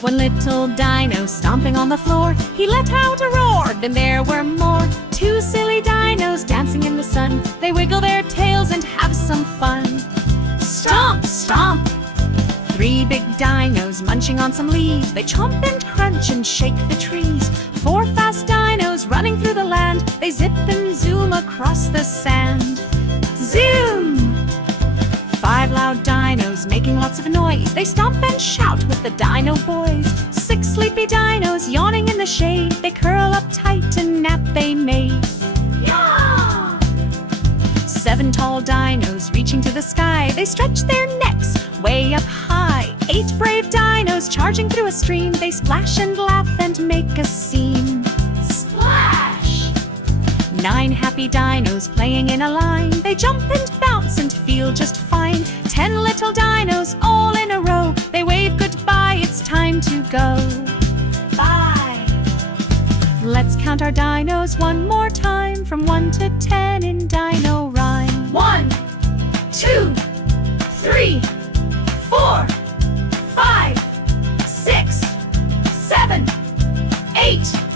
One little dino stomping on the floor, he let out a roar. Then there were more. Two silly dinos dancing in the sun. They wiggle their tails and have some fun. Stomp, stomp! Three big dinos munching on some leaves. They chomp and crunch and shake the trees. Four fast dinos running through the land. They zip and zoom across the sand. Zoom! Five loud dinos making lots of noise. They stomp and shout with the dino boys. Six sleepy dinos yawning in the shade. They curl up tight and nap they made. Yeah! Seven tall dinos reaching to the sky. They stretch their necks way up high. Eight brave dinos charging through a stream. They splash and laugh and make a scene. Splash! Nine happy dinos playing in a line. They jump and bounce and feel just fine. 10 little dinos all in a row. They wave goodbye, it's time to go. Bye! Let's count our dinos one more time, from 1 to 10 in dino rhyme. 1, 2, 3, 4, 5, 6, 7, 8,